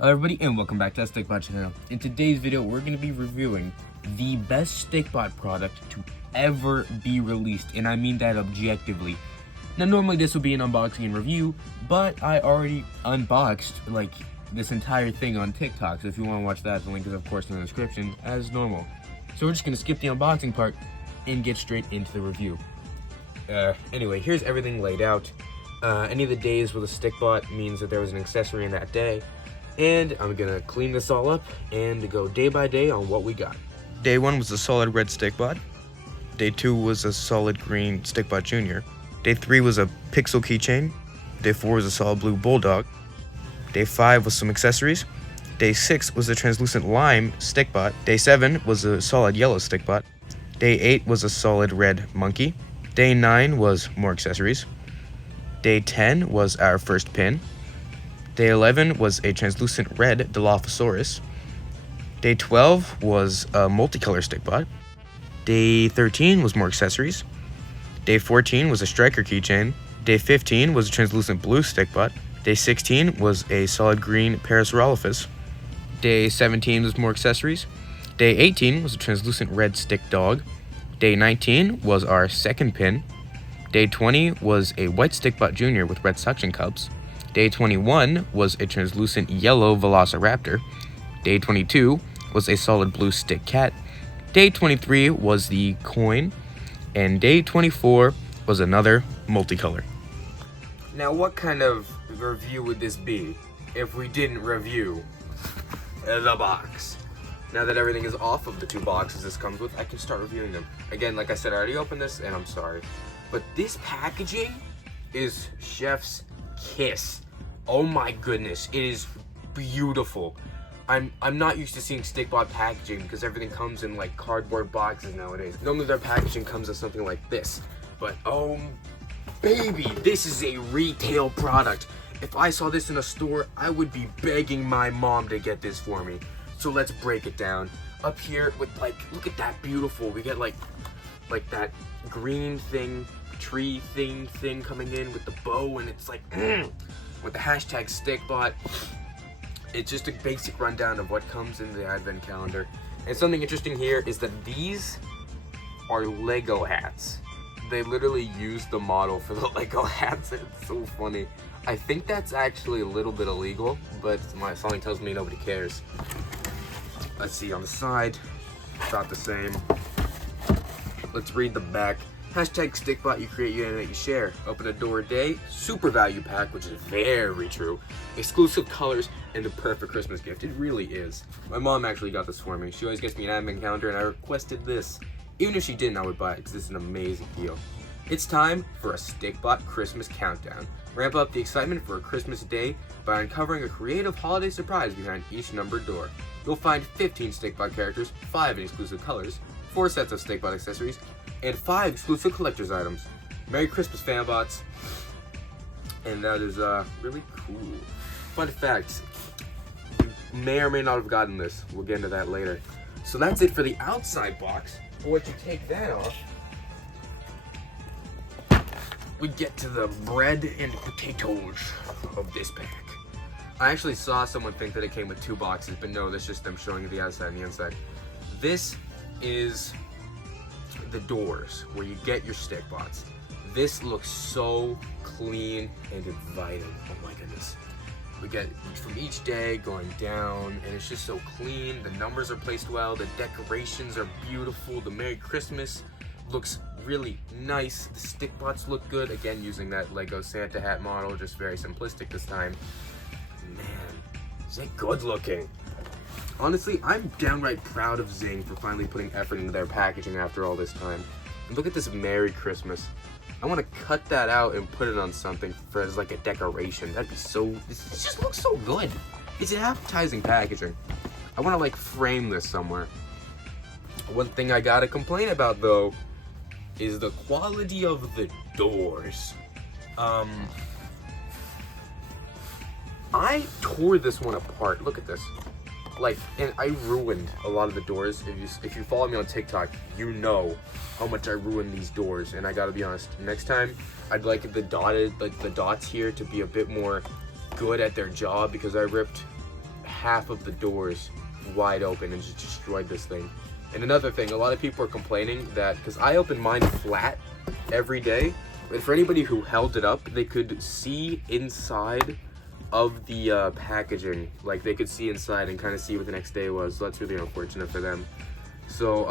Hello everybody and welcome back to the Stikbot channel. In today's video we're going to be reviewing the best Stikbot product to ever be released, and I mean that objectively. Now normally this would be an unboxing and review, but I already unboxed like this entire thing on TikTok, so if you want to watch that, the link is of course in the description as normal. So we're just going to skip the unboxing part and get straight into the review. Anyway, here's everything laid out. Any of the days with a Stikbot means that there was an accessory in that day. And I'm gonna clean this all up and go day by day on what we got. Day 1 was a solid red Stikbot. Day 2 was a solid green Stikbot Jr. Day 3 was a pixel keychain. Day 4 was a solid blue bulldog. Day 5 was some accessories. Day 6 was a translucent lime Stikbot. Day 7 was a solid yellow Stikbot. Day 8 was a solid red monkey. Day 9 was more accessories. Day 10 was our first pin. Day 11 was a translucent red Dilophosaurus. Day 12 was a multicolor Stikbot. Day 13 was more accessories. Day 14 was a striker keychain. Day 15 was a translucent blue Stikbot. Day 16 was a solid green Parasaurolophus. Day 17 was more accessories. Day 18 was a translucent red stick dog. Day 19 was our second pin. Day 20 was a white Stikbot Jr. with red suction cups. Day 21 was a translucent yellow Velociraptor. Day 22 was a solid blue stick cat. Day 23 was the coin. And day 24 was another multicolor. Now what kind of review would this be if we didn't review the box? Now that everything is off of the two boxes this comes with, I can start reviewing them. Again, like I said, I already opened this and I'm sorry. But this packaging is chef's kiss. Oh my goodness, it is beautiful. I'm not used to seeing Stikbot packaging because everything comes in like cardboard boxes nowadays. Normally their packaging comes in something like this. But oh baby, this is a retail product. If I saw this in a store, I would be begging my mom to get this for me. So let's break it down. Up here with like, look at that beautiful. We get like that green thing, tree thing coming in with the bow, and it's like with the hashtag Stikbot. It's just a basic rundown of what comes in the advent calendar. And something interesting here is that these are Lego hats. They literally use the model for the Lego hats. It's so funny. I think that's actually a little bit illegal, but my something tells me nobody cares. Let's see on the side, it's not the same. Let's read the back. Hashtag Stikbot, you create, you innovate, you share. Open a door a day. Super value pack, which is very true. Exclusive colors and the perfect Christmas gift. It really is. My mom actually got this for me. She always gets me an advent calendar, and I requested this. Even if she didn't, I would buy it because this is an amazing deal. It's time for a Stikbot Christmas countdown. Ramp up the excitement for a Christmas day by uncovering a creative holiday surprise behind each numbered door. You'll find 15 Stikbot characters, 5 in exclusive colors, 4 sets of Stikbot accessories, and 5 exclusive collector's items. Merry Christmas, fanbots. And that is really cool. Fun fact, you may or may not have gotten this. We'll get into that later. So that's it for the outside box. But once you take that off, we get to the bread and potatoes of this pack. I actually saw someone think that it came with 2 boxes, but no, that's just them showing you the outside and the inside. This is the doors where you get your Stikbots. This looks so clean and inviting. Oh my goodness. We get from each day going down, and it's just so clean. The numbers are placed well, the decorations are beautiful, the Merry Christmas looks really nice, the Stikbots look good. Again, using that Lego Santa hat model, just very simplistic this time. Man, is it good looking? Honestly, I'm downright proud of Zing for finally putting effort into their packaging after all this time. And look at this Merry Christmas. I want to cut that out and put it on something for as like a decoration. That'd be so, this just looks so good. It's an appetizing packaging. I want to like frame this somewhere. One thing I gotta complain about though is the quality of the doors. I tore this one apart. Look at this. Like, and I ruined a lot of the doors. If you follow me on TikTok, you know how much I ruined these doors. And I gotta be honest, next time I'd like the dots here to be a bit more good at their job, because I ripped half of the doors wide open and just destroyed this thing. And another thing, a lot of people are complaining that, because I open mine flat every day, but for anybody who held it up, they could see inside of the packaging. Like, they could see inside and kind of see what the next day was. So that's really unfortunate for them. So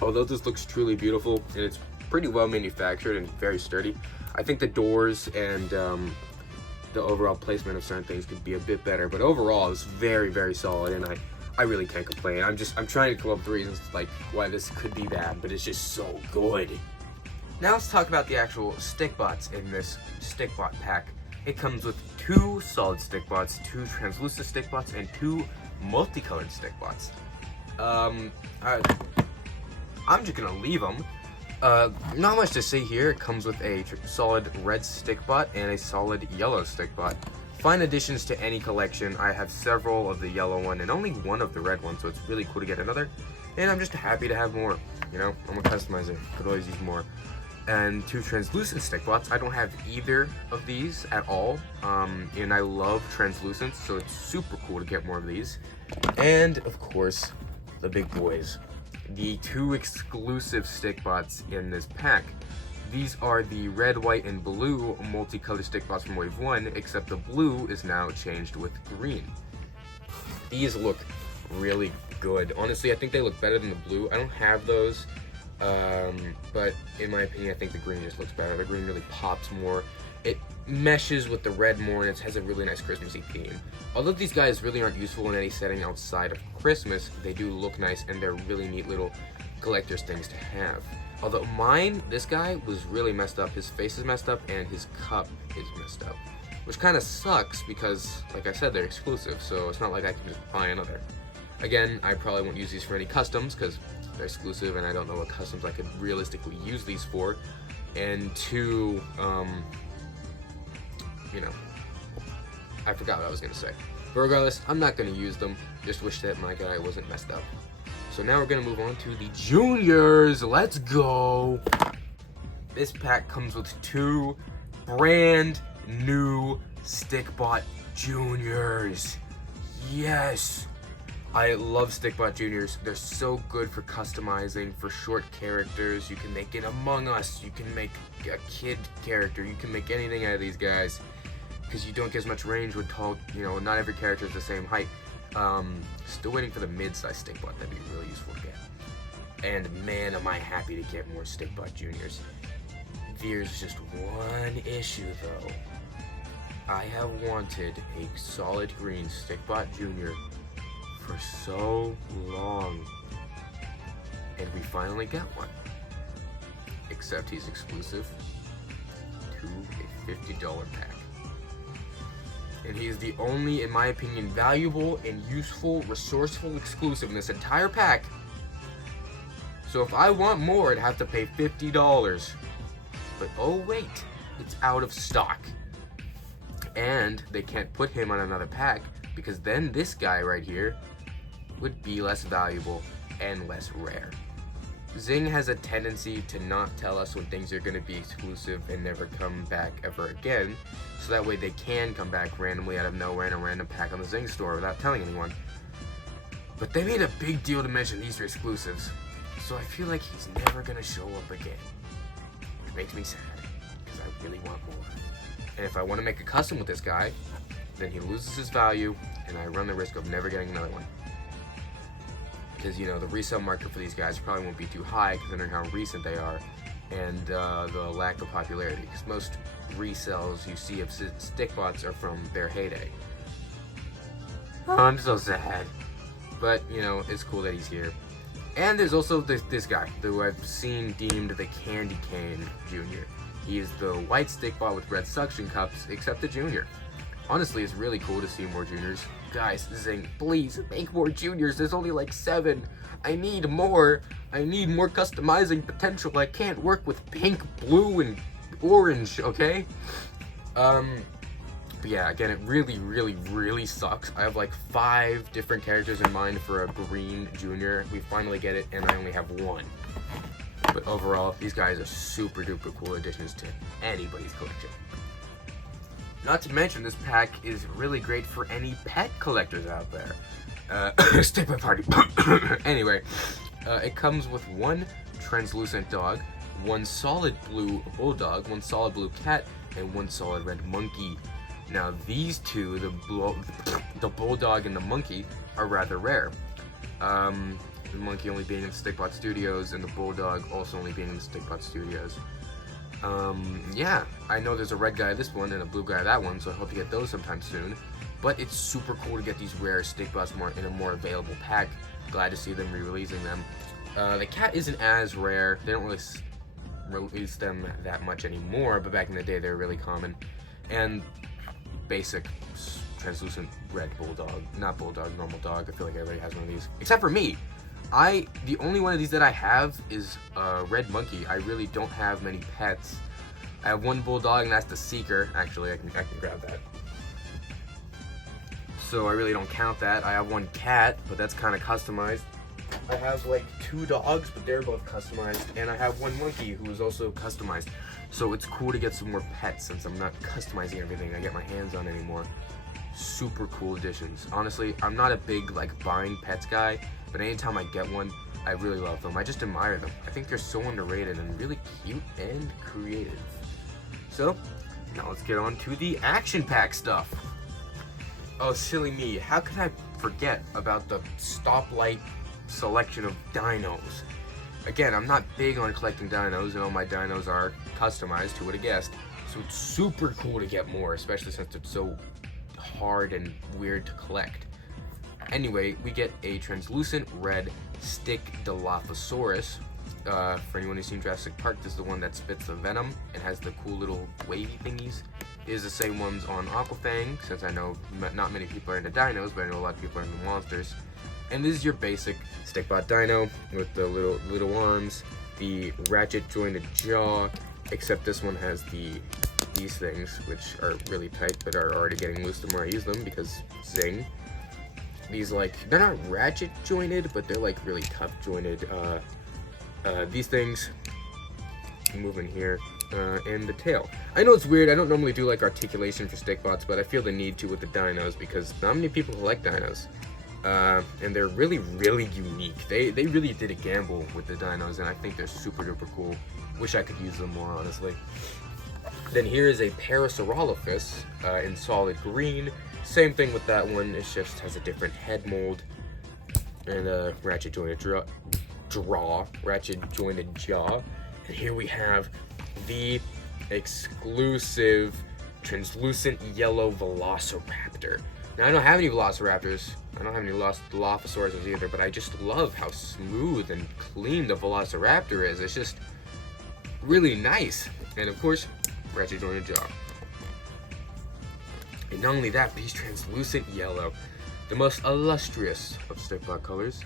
although this looks truly beautiful and it's pretty well manufactured and very sturdy, I think the doors and the overall placement of certain things could be a bit better. But overall, it's very, very solid, and I really can't complain. I'm trying to come up with reasons like why this could be bad, but it's just so good. Now let's talk about the actual Stikbots in this Stikbot pack. It comes with 2 solid Stikbots, 2 translucent Stikbots, and 2 multicolored Stikbots. I'm just gonna leave them. Not much to say here. It comes with a solid red Stikbot and a solid yellow Stikbot. Fine additions to any collection. I have several of the yellow one and only one of the red one, so it's really cool to get another. And I'm just happy to have more. You know, I'm a customizer. Could always use more. And 2 translucent Stikbots. I don't have either of these at all. And I love translucents, so it's super cool to get more of these. And of course, the big boys. The 2 exclusive Stikbots in this pack. These are the red, white, and blue multicolored Stikbots from Wave 1, except the blue is now changed with green. These look really good. Honestly, I think they look better than the blue. I don't have those, but in my opinion, I think the green just looks better. The green really pops more. It meshes with the red more, and it has a really nice Christmassy theme. Although these guys really aren't useful in any setting outside of Christmas, they do look nice, and they're really neat little collector's things to have. Although mine, this guy was really messed up. His face is messed up, and his cup is messed up. Which kind of sucks because, like I said, they're exclusive, so it's not like I can just buy another. Again, I probably won't use these for any customs because they're exclusive, and I don't know what customs I could realistically use these for. And 2, you know, I forgot what I was going to say. But regardless, I'm not going to use them. Just wish that my guy wasn't messed up. So now we're going to move on to the juniors. Let's go. This pack comes with 2 brand new Stikbot juniors. Yes. I love Stikbot juniors. They're so good for customizing for short characters. You can make it Among Us. You can make a kid character. You can make anything out of these guys because you don't get as much range with tall, you know, not every character is the same height. Still waiting for the mid-size Stikbot. That'd be really useful to get. And man, am I happy to get more Stikbot juniors. There's just one issue though. I have wanted a solid green Stikbot junior for so long, and we finally got one. Except he's exclusive to a $50 pack. And he is the only, in my opinion, valuable and useful, resourceful exclusive in this entire pack. So if I want more, I'd have to pay $50. But oh wait, it's out of stock. And they can't put him on another pack because then this guy right here would be less valuable and less rare. Zing has a tendency to not tell us when things are going to be exclusive and never come back ever again, so that way they can come back randomly out of nowhere in a random pack on the Zing store without telling anyone. But they made a big deal to mention these are exclusives, so I feel like he's never going to show up again. Which makes me sad, because I really want more. And if I want to make a custom with this guy, then he loses his value, and I run the risk of never getting another one. Because, you know, the resale market for these guys probably won't be too high considering how recent they are and the lack of popularity. Because most resales you see of Stikbots are from their heyday. Oh, I'm so sad. But, you know, it's cool that he's here. And there's also this guy who I've seen deemed the Candy Cane Junior. He is the white Stikbot with red suction cups, except the junior. Honestly, it's really cool to see more juniors. Guys, Zing, please make more juniors. There's only like 7. I need more. I need more customizing potential. I can't work with pink, blue, and orange, okay? But yeah, again, it really, really, really sucks. I have like 5 different characters in mind for a green junior. We finally get it, and I only have 1. But overall, these guys are super duper cool additions to anybody's collection. Not to mention, this pack is really great for any pet collectors out there. Stickbot party. Anyway, it comes with one translucent dog, one solid blue bulldog, one solid blue cat, and one solid red monkey. Now these two, the bulldog and the monkey, are rather rare. The monkey only being in the Stikbot Studios, and the bulldog also only being in the Stikbot Studios. Yeah, I know there's a red guy this one and a blue guy that one, so I hope to get those sometime soon. But it's super cool to get these rare Stikbots in a more available pack. Glad to see them re-releasing them. The cat isn't as rare. They don't really release them that much anymore, but back in the day they were really common. And basic translucent red bulldog, not bulldog, normal dog. I feel like everybody has one of these, except for me. The only one of these that I have is a red monkey. I really don't have many pets. I have one bulldog, and that's the Seeker. Actually, I can grab that. So I really don't count that. I have one cat, but that's kind of customized. I have like 2 dogs, but they're both customized, and I have one monkey who is also customized. So it's cool to get some more pets since I'm not customizing everything I get my hands on anymore. Super cool additions. Honestly, I'm not a big like buying pets guy, but anytime I get one, I really love them. I just admire them. I think they're so underrated and really cute and creative. So now let's get on to the action pack stuff. Oh, silly me. How could I forget about the stoplight selection of dinos? Again, I'm not big on collecting dinos, and all my dinos are customized, who would have guessed. So it's super cool to get more, especially since it's so hard and weird to collect. Anyway, we get a translucent red Dilophosaurus. For anyone who's seen Jurassic Park, this is the one that spits the venom and has the cool little wavy thingies. It is the same ones on Aquafang, since I know not many people are into dinos, but I know a lot of people are into monsters. And this is your basic Stikbot dino with the little arms, the ratchet jointed jaw, except this one has these things, which are really tight but are already getting loose the more I use them because zing. These they're not ratchet jointed, but they're like really tough jointed. These things move in here, and the tail. I know it's weird. I don't normally do like articulation for Stikbots, but I feel the need to with the dinos because not many people collect dinos. And they're really, really unique. They really did a gamble with the dinos, and I think they're super duper cool. Wish I could use them more, honestly. Then here is a Parasaurolophus in solid green. Same thing with that one. It just has a different head mold and a ratchet jointed ratchet jointed jaw. And here we have the exclusive translucent yellow Velociraptor. Now, I don't have any Velociraptors. I don't have any Dilophosaurus either, but I just love how smooth and clean the Velociraptor is. It's just really nice. And of course, ratchet jointed jaw. And not only that, but he's translucent yellow, the most illustrious of Stikbot colors.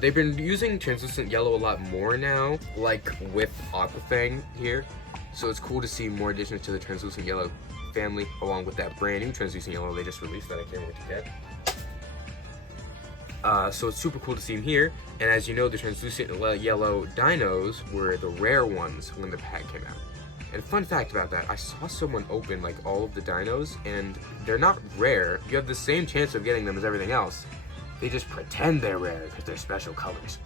They've been using translucent yellow a lot more now, like with Aquafang here. So it's cool to see more additions to the translucent yellow family, along with that brand new translucent yellow they just released that I can't wait to get. So it's super cool to see him here. And as you know, the translucent yellow dinos were the rare ones when the pack came out. And fun fact about that, I saw someone open like all of the dinos, and they're not rare. You have the same chance of getting them as everything else. They just pretend they're rare because they're special colors.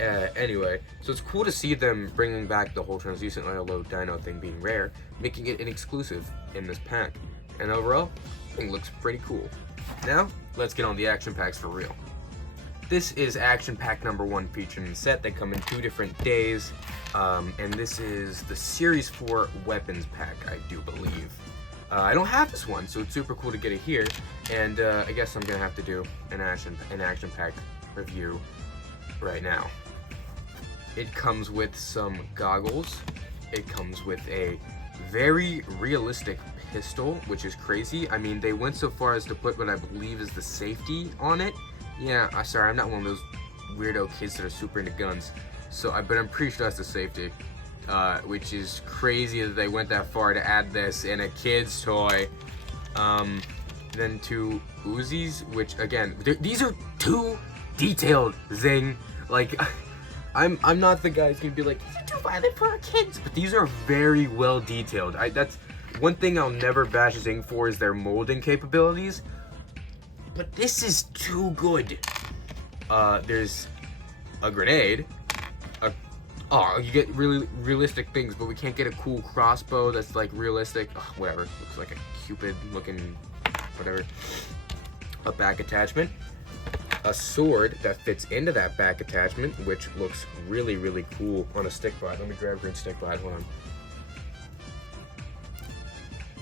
Anyway, so it's cool to see them bringing back the whole translucent yellow dino thing being rare, making it an exclusive in this pack. And overall, it looks pretty cool. Now, let's get on the action packs for real. This is action pack number 1 featuring the set. They come in 2 different days. And this is the Series 4 weapons pack, I do believe. I don't have this one, so it's super cool to get it here. And I guess I'm gonna have to do an action pack review right now. It comes with some goggles. It comes with a very realistic pistol, which is crazy. I mean, they went so far as to put what I believe is the safety on it. Yeah, I'm not one of those weirdo kids that are super into guns. But I'm pretty sure that's the safety, which is crazy that they went that far to add this in a kid's toy. Then 2 Uzis, which again, these are too detailed, zing. Like, I'm not the guy who's gonna be like, these are too violent for our kids, but these are very well detailed. One thing I'll never bash Zing for is their molding capabilities, but this is too good. There's a grenade. You get really realistic things, but we can't get a cool crossbow that's like realistic. Whatever, looks like a Cupid looking, whatever. A back attachment. A sword that fits into that back attachment, which looks really, really cool on a Stikbot. Let me grab a green Stikbot, hold on.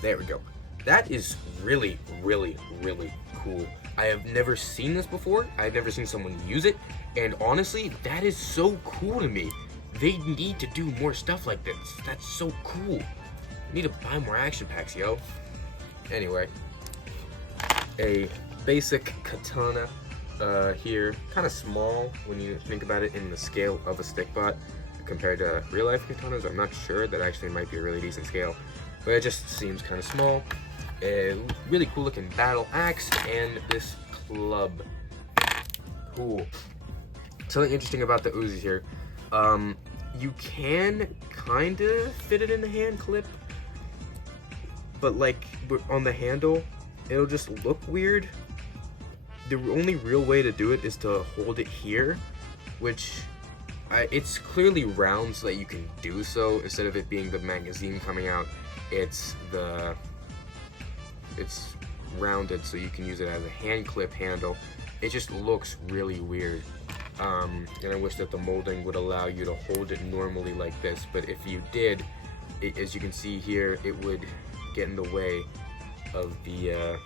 There we go. That is really, really, really cool. I have never seen this before. I've never seen someone use it. And honestly, that is so cool to me. They need to do more stuff like this. That's so cool. I need to buy more action packs, yo. Anyway, a basic katana here. Kind of small when you think about it in the scale of a Stikbot compared to real life katanas. I'm not sure. That actually might be a really decent scale. But it just seems kind of small. A really cool looking battle axe and this club. Cool. Something interesting about the Uzis here. You can kind of fit it in the hand clip, but like on the handle, it'll just look weird. The only real way to do it is to hold it here, which it's clearly round so that you can do so. Instead of it being the magazine coming out, it's rounded so you can use it as a hand clip handle. It just looks really weird. And I wish that the molding would allow you to hold it normally like this, but if you did, as you can see here, it would get in the way of the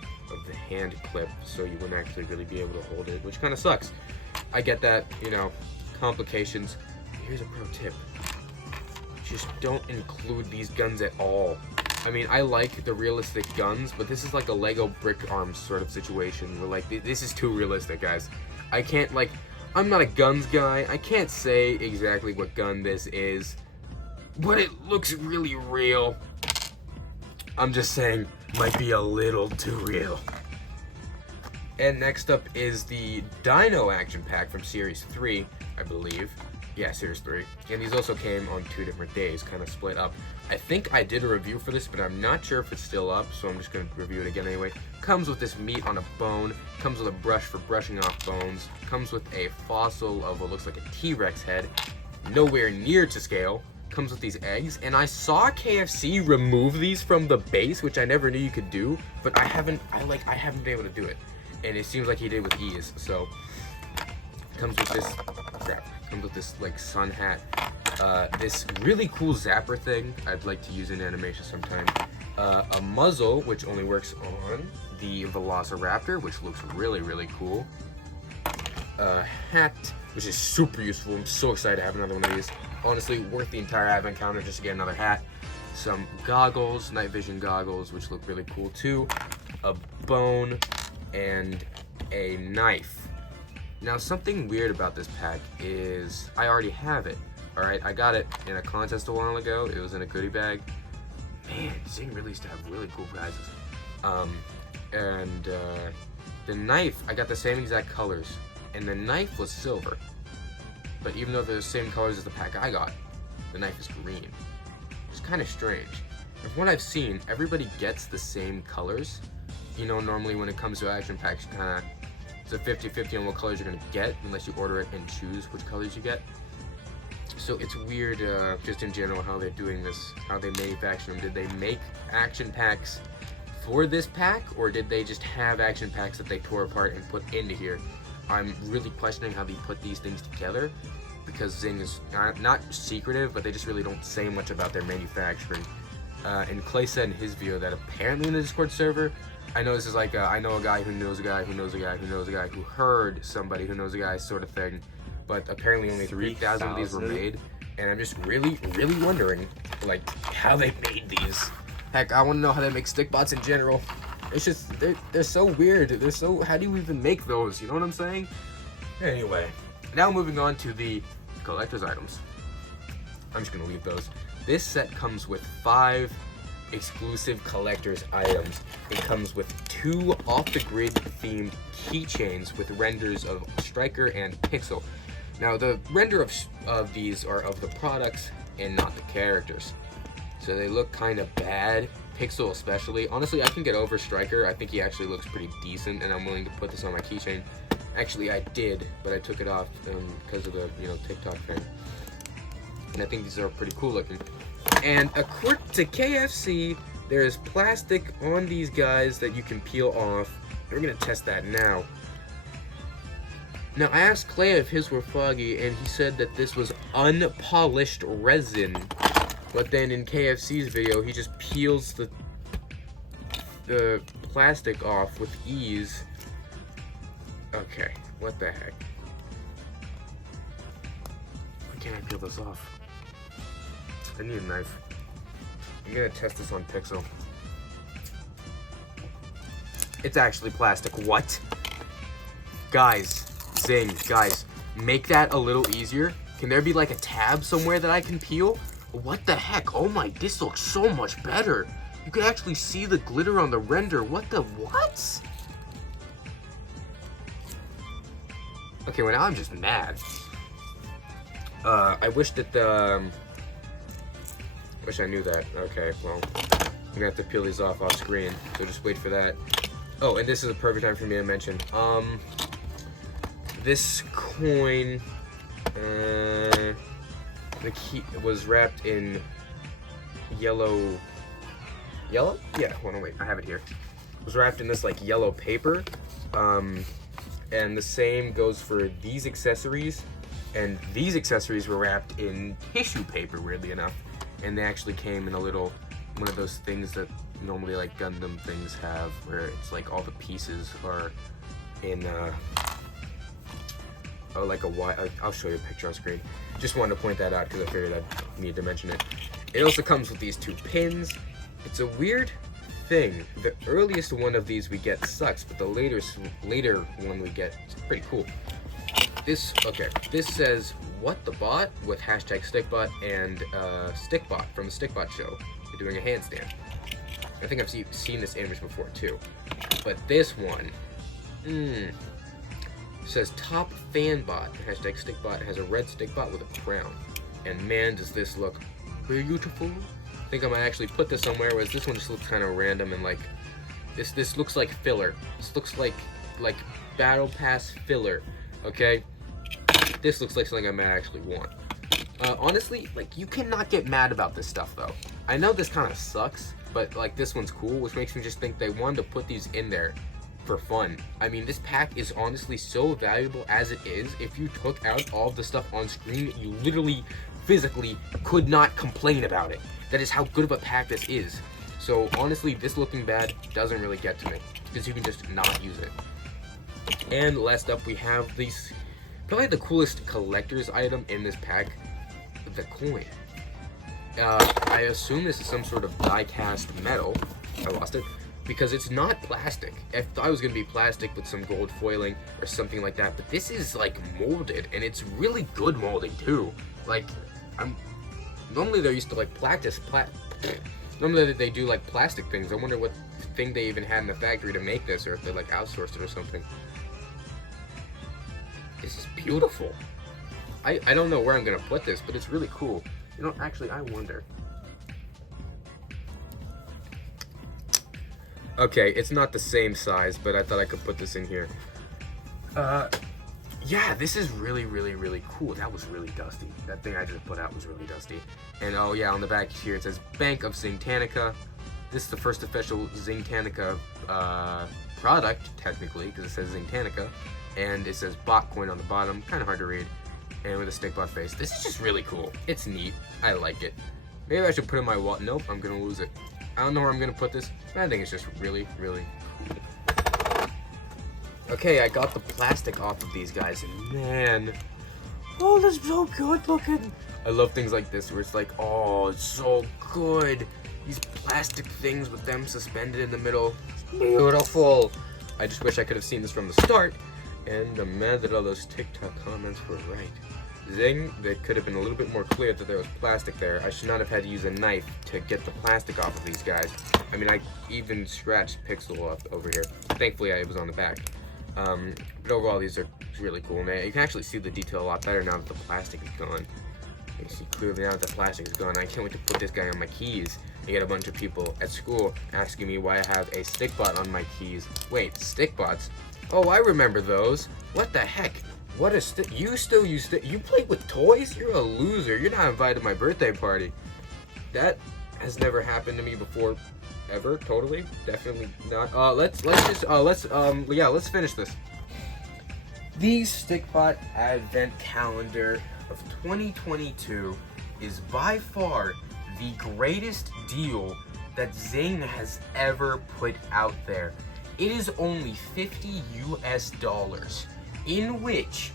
hand clip, so you wouldn't actually really be able to hold it, which kind of sucks. I get that, you know, complications. Here's a pro tip. Just don't include these guns at all. I mean, I like the realistic guns, but this is like a Lego brick arms sort of situation where like, this is too realistic, guys. I can't, like, I'm not a guns guy. I can't say exactly what gun this is, but it looks really real. I'm just saying, might be a little too real. And next up is the Dino action pack from Series 3, I believe. Yeah, Series 3. And these also came on 2 different days, kind of split up. I think I did a review for this, but I'm not sure if it's still up, so I'm just going to review it again anyway. Comes with this meat on a bone, comes with a brush for brushing off bones, comes with a fossil of what looks like a T-Rex head, nowhere near to scale, comes with these eggs, and I saw KFC remove these from the base, which I never knew you could do, but I haven't been able to do it. And it seems like he did with ease, so comes with this comes with this like sun hat, this really cool zapper thing I'd like to use in animation sometime, a muzzle which only works on the Velociraptor, which looks really, really cool, a hat which is super useful. I'm so excited to have another one of these. Honestly, worth the entire advent counter just to get another hat. Some goggles, night vision goggles, which look really cool too, a bone, and a knife. Now, something weird about this pack is I already have it. All right, I got it in a contest a while ago. It was in a goodie bag. Man, Zing really used to have really cool prizes. The knife, I got the same exact colors, and the knife was silver. But even though they're the same colors as the pack I got, the knife is green. It's kind of strange. From what I've seen, everybody gets the same colors. You know, normally when it comes to action packs, you kind of, it's a 50-50 on what colors you're gonna get, unless you order it and choose which colors you get. So it's weird, just in general, how they're doing this, how they manufacture them. Did they make action packs for this pack, or did they just have action packs that they tore apart and put into here? I'm really questioning how they put these things together, because Zing is not secretive, but they just really don't say much about their manufacturing. And Clay said in his video that apparently in the Discord server, I know this is like I know a guy who knows a guy who knows a guy who knows a guy who heard somebody who knows a guy sort of thing, but apparently only 3,000 of these were made, and I'm just really, really wondering like how they made these. Heck, I want to know how they make Stikbots in general. It's just they're so weird. They're so, how do you even make those? You know what I'm saying? Anyway, now moving on to the collector's items. I'm just gonna leave those. This set comes with 5 exclusive collector's items. It comes with 2 off-the-grid themed keychains with renders of Striker and Pixel. Now, the render of these are of the products and not the characters, so they look kind of bad. Pixel especially. Honestly, I can get over Striker. I think he actually looks pretty decent, and I'm willing to put this on my keychain. Actually, I did, but I took it off because of the, TikTok thing. And I think these are pretty cool looking. And according to KFC, there is plastic on these guys that you can peel off. We're gonna test that now. Now, I asked Clay if his were foggy, and he said that this was unpolished resin. But then in KFC's video, he just peels the plastic off with ease. Okay, what the heck? Why can't I peel this off? I need a knife. I'm gonna test this on Pixel. It's actually plastic. What? Guys, zing, guys, make that a little easier. Can there be like a tab somewhere that I can peel? What the heck? Oh my, this looks so much better. You can actually see the glitter on the render. What? Okay, well now I'm just mad. I wish that wish I knew that. Okay, well, I'm gonna have to peel these off screen, so just wait for that. Oh, and this is a perfect time for me to mention. This coin, the key was wrapped in yellow? Yeah, hold on, wait, I have it here. It was wrapped in this like yellow paper, and the same goes for these accessories, and these accessories were wrapped in tissue paper, weirdly enough, and they actually came in a little, one of those things that normally like Gundam things have, where it's like all the pieces are in, oh, like a wide, I'll show you a picture on screen. Just wanted to point that out because I figured I needed to mention it. It also comes with these two pins. It's a weird thing. The earliest one of these we get sucks, but the later one we get is pretty cool. This says "What the Bot" with hashtag Stikbot and Stikbot from the Stikbot show. They're doing a handstand. I think I've seen this image before too. But this one, says "Top Fan Bot." Hashtag Stikbot has a red Stikbot with a crown, and man, does this look beautiful. I think I might actually put this somewhere, whereas this one just looks kind of random and like this looks like filler. This looks like battle pass filler. Okay, this looks like something I might actually want. Honestly, like, you cannot get mad about this stuff though. I know this kind of sucks, but like this one's cool, which makes me just think they wanted to put these in there for fun. I mean, this pack is honestly so valuable as it is. If you took out all the stuff on screen, you literally physically could not complain about it. That is how good of a pack this is. So honestly, this looking bad doesn't really get to me, because you can just not use it. And last up, we have these, probably the coolest collector's item in this pack, the coin. I assume this is some sort of die-cast metal. I lost it. Because it's not plastic. I thought it was going to be plastic with some gold foiling or something like that, but this is like molded, and it's really good molding too. Like, normally they're used to like normally they do like plastic things. I wonder what thing they even had in the factory to make this, or if they like outsourced it or something. This is beautiful. I don't know where I'm going to put this, but it's really cool. You know, actually, I wonder. Okay, it's not the same size, but I thought I could put this in here. Yeah, this is really, really, really cool. That was really dusty. That thing I just put out was really dusty. And oh yeah, on the back here it says Bank of Zingtanica. This is the first official Zingtanica product, technically, because it says Zingtanica. And it says bot coin on the bottom, kind of hard to read. And with a Stikbot face. This is just really cool. It's neat. I like it. Maybe I should put it in my wallet. Nope, I'm gonna lose it. I don't know where I'm gonna put this, but I think it's just really, really cool. Okay, I got the plastic off of these guys, and man, oh, that's so good looking. I love things like this, where it's like, oh, it's so good. These plastic things with them suspended in the middle, it's beautiful. I just wish I could have seen this from the start, and I'm mad that all those TikTok comments were right. Zing, that could have been a little bit more clear that there was plastic there. I should not have had to use a knife to get the plastic off of these guys. I mean, I even scratched Pixel off over here. Thankfully, I was on the back. But overall, these are really cool, man. You can actually see the detail a lot better now that the plastic is gone. You see, clearly now that the plastic is gone, I can't wait to put this guy on my keys. I get a bunch of people at school asking me why I have a Stikbot on my keys. Wait, Stikbots? Oh, I remember those. What the heck? What a you still use you play with toys? You're a loser. You're not invited to my birthday party. That has never happened to me before, ever. Totally, definitely not. Let's finish this. The Stikbot Advent Calendar of 2022 is by far the greatest deal that Zing has ever put out there. It is only $50 US, in which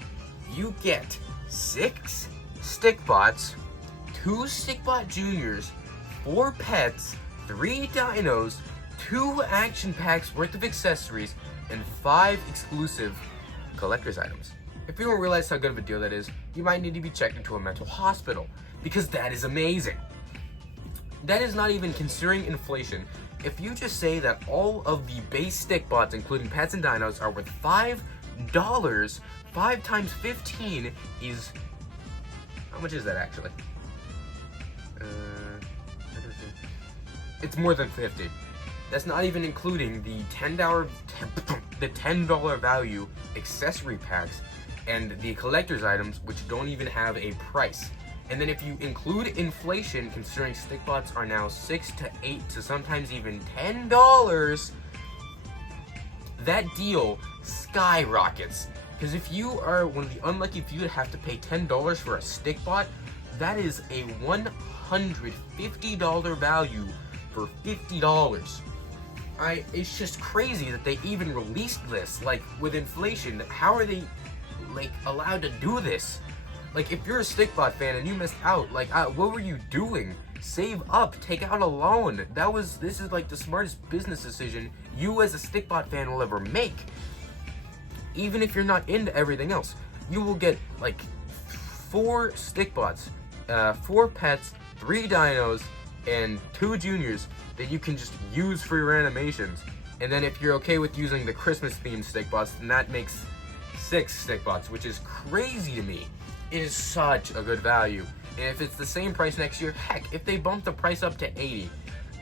you get 6 Stikbots, 2 Stikbot Juniors, 4 pets, 3 dinos, 2 action packs worth of accessories, and 5 exclusive collector's items. If you don't realize how good of a deal that is, you might need to be checked into a mental hospital, because that is amazing. That is not even considering inflation. If you just say that all of the base Stikbots, including pets and dinos, are worth $5, 5 times 15 is... How much is that actually? It's more than 50. That's not even including the $10 value accessory packs and the collector's items, which don't even have a price. And then if you include inflation, considering Stikbots are now $6 to $8 to sometimes even $10, that deal skyrockets. Because if you are one of the unlucky few that have to pay $10 for a Stikbot, that is a $150 value for $50. It's just crazy that they even released this. Like, with inflation, how are they, like, allowed to do this? Like, if you're a Stikbot fan and you missed out, like, what were you doing? Save up, take out a loan. This is like the smartest business decision you as a Stikbot fan will ever make. Even if you're not into everything else, you will get like 4 Stikbots, 4 pets, 3 dinos, and 2 juniors that you can just use for your animations. And then if you're okay with using the Christmas themed Stikbots, then that makes 6 Stikbots, which is crazy to me. It is such a good value. And if it's the same price next year, heck, if they bump the price up to 80,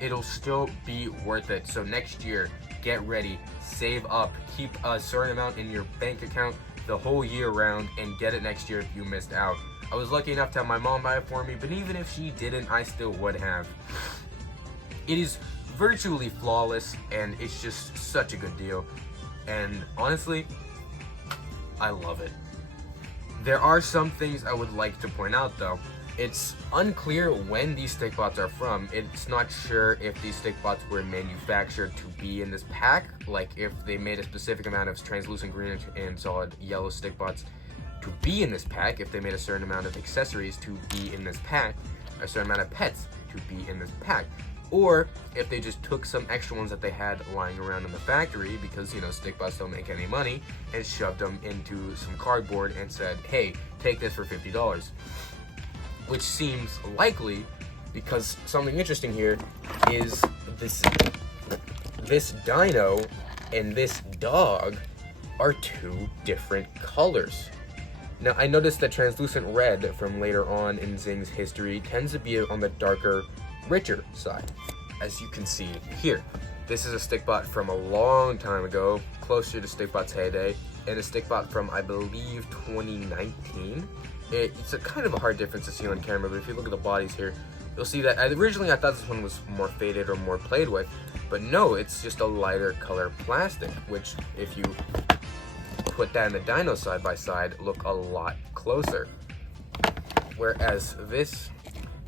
it'll still be worth it. So next year, get ready, save up, keep a certain amount in your bank account the whole year round, and get it next year if you missed out. I was lucky enough to have my mom buy it for me, but even if she didn't, I still would have. It is virtually flawless, and it's just such a good deal. And honestly, I love it. There are some things I would like to point out though. It's unclear when these Stikbots are from. It's not sure if these Stikbots were manufactured to be in this pack, like if they made a specific amount of translucent green and solid yellow Stikbots to be in this pack, if they made a certain amount of accessories to be in this pack, a certain amount of pets to be in this pack, or if they just took some extra ones that they had lying around in the factory, because, you know, Stikbots don't make any money, and shoved them into some cardboard and said, hey, take this for $50. Which seems likely, because something interesting here is this dino and this dog are 2 different colors. Now, I noticed that translucent red from later on in Zing's history tends to be on the darker, richer side, as you can see here. This is a Stikbot from a long time ago, closer to Stikbot's heyday, and a Stikbot from, I believe, 2019. It's a kind of a hard difference to see on camera, but if you look at the bodies here, you'll see that originally I thought this one was more faded or more played with, but no, it's just a lighter color plastic, which if you put that in the dino side by side, look a lot closer. Whereas this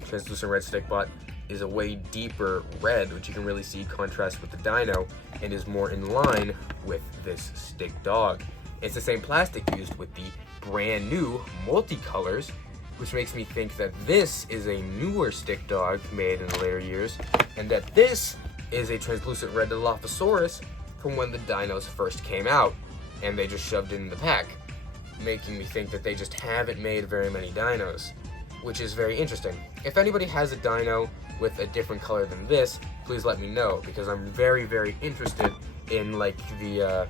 translucent red Stikbot is a way deeper red, which you can really see contrast with the dino, and is more in line with this stick dog. It's the same plastic used with the brand new multicolors, which makes me think that this is a newer stick dog made in the later years, and that this is a translucent red Dilophosaurus from when the dinos first came out, and they just shoved it in the pack, making me think that they just haven't made very many dinos, which is very interesting. If anybody has a dino with a different color than this, please let me know, because I'm very, very interested in like the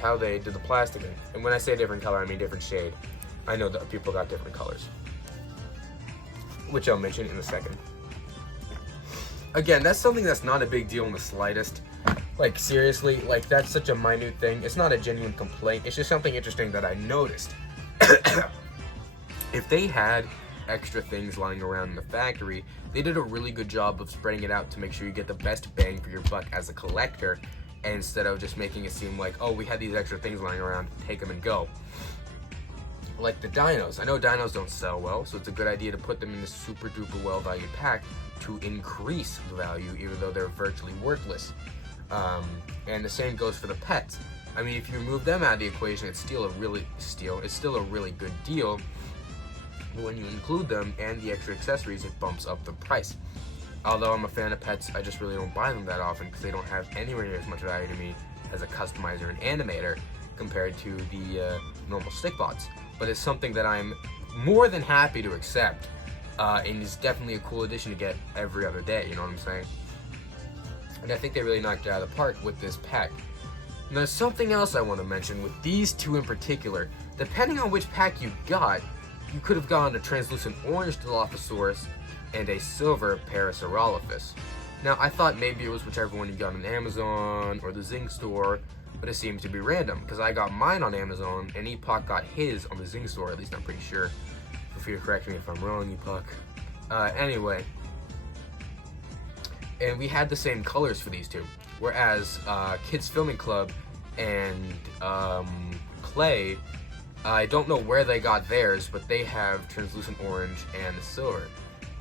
how they did the plastic. And when I say different color, I mean different shade. I know that people got different colors. which I'll mention in a second. Again, that's something that's not a big deal in the slightest. Like, seriously, like, that's such a minute thing. It's not a genuine complaint. It's just something interesting that I noticed. If they had extra things lying around in the factory, they did a really good job of spreading it out to make sure you get the best bang for your buck as a collector, instead of just making it seem like, oh, we had these extra things lying around, take them and go. Like the dinos. I know dinos don't sell well, so it's a good idea to put them in this super duper well valued pack to increase the value, even though they're virtually worthless. And the same goes for the pets. I mean, if you remove them out of the equation, it's still a really good deal. But when you include them and the extra accessories, it bumps up the price. Although I'm a fan of pets, I just really don't buy them that often because they don't have anywhere near as much value to me as a customizer and animator compared to the normal Stikbots. But it's something that I'm more than happy to accept, and it's definitely a cool addition to get every other day, you know what I'm saying? And I think they really knocked it out of the park with this pack. Now, there's something else I want to mention with these two in particular. Depending on which pack you got, you could have gotten a translucent orange Dilophosaurus and a silver Parasaurolophus. Now, I thought maybe it was whichever one you got on Amazon or the Zing store, but it seems to be random, because I got mine on Amazon, and Epoch got his on the Zing store, at least I'm pretty sure. Feel free to correct me if I'm wrong, Epoch. Anyway. And we had the same colors for these two, whereas Kids Filming Club and Clay, I don't know where they got theirs, but they have translucent orange and silver,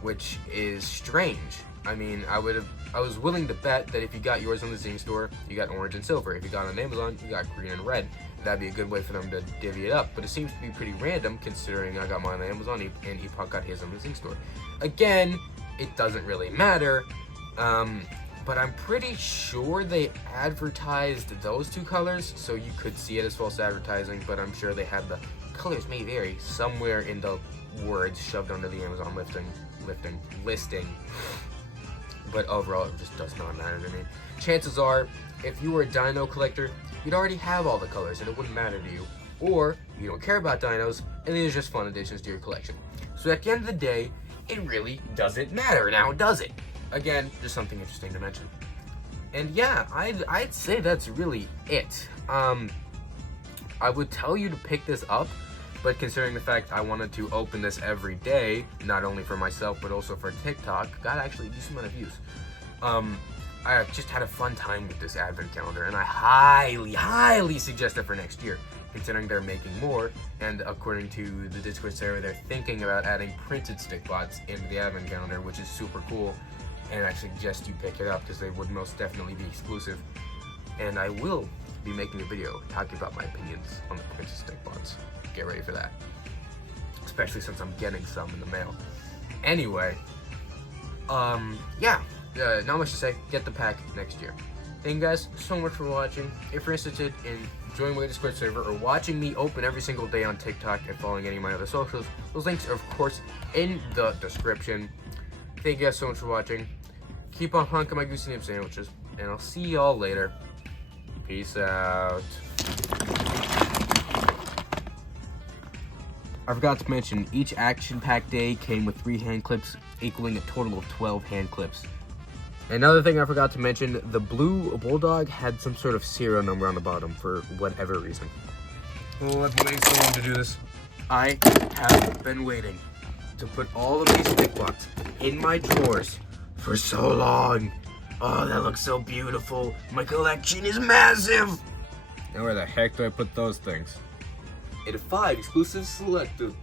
which is strange. I mean, I was willing to bet that if you got yours on the Zing store, you got orange and silver. If you got it on Amazon, you got green and red. That'd be a good way for them to divvy it up. But it seems to be pretty random, considering I got mine on Amazon and Epoch got his on the Zing store. Again, it doesn't really matter. But I'm pretty sure they advertised those two colors, so you could see it as false advertising, but I'm sure they had the colors may vary somewhere in the words shoved under the Amazon listing. But overall, it just does not matter to me. Chances are, if you were a dino collector, you'd already have all the colors and it wouldn't matter to you. Or, you don't care about dinos, and these are just fun additions to your collection. So at the end of the day, it really doesn't matter now, does it? Again, just something interesting to mention. And yeah, I'd say that's really it. I would tell you to pick this up, but considering the fact I wanted to open this every day, not only for myself, but also for TikTok, got actually a decent amount of views. I just had a fun time with this advent calendar, and I highly suggest it for next year, considering they're making more, and according to the Discord server, they're thinking about adding printed Stikbots into the advent calendar, which is super cool. And I suggest you pick it up because they would most definitely be exclusive. And I will be making a video talking about my opinions on the printed Stikbots. Get ready for that. Especially since I'm getting some in the mail. Anyway, yeah, not much to say. Get the pack next year. Thank you guys so much for watching. If you're interested in joining my Discord server or watching me open every single day on TikTok and following any of my other socials, those links are of course in the description. Thank you guys so much for watching. Keep on honking my goosey nib sandwiches, and I'll see y'all later. Peace out. I forgot to mention, each action pack day came with 3 hand clips, equaling a total of 12 hand clips. Another thing I forgot to mention, the blue bulldog had some sort of serial number on the bottom for whatever reason. Oh, I've been waiting so long to do this. I have been waiting to put all of these Stikbots in my drawers for so long. Oh, that looks so beautiful. My collection is massive. Now where the heck do I put those things? In a 5 exclusive selective.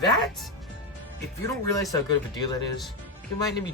That, if you don't realize how good of a deal that is, you might need me.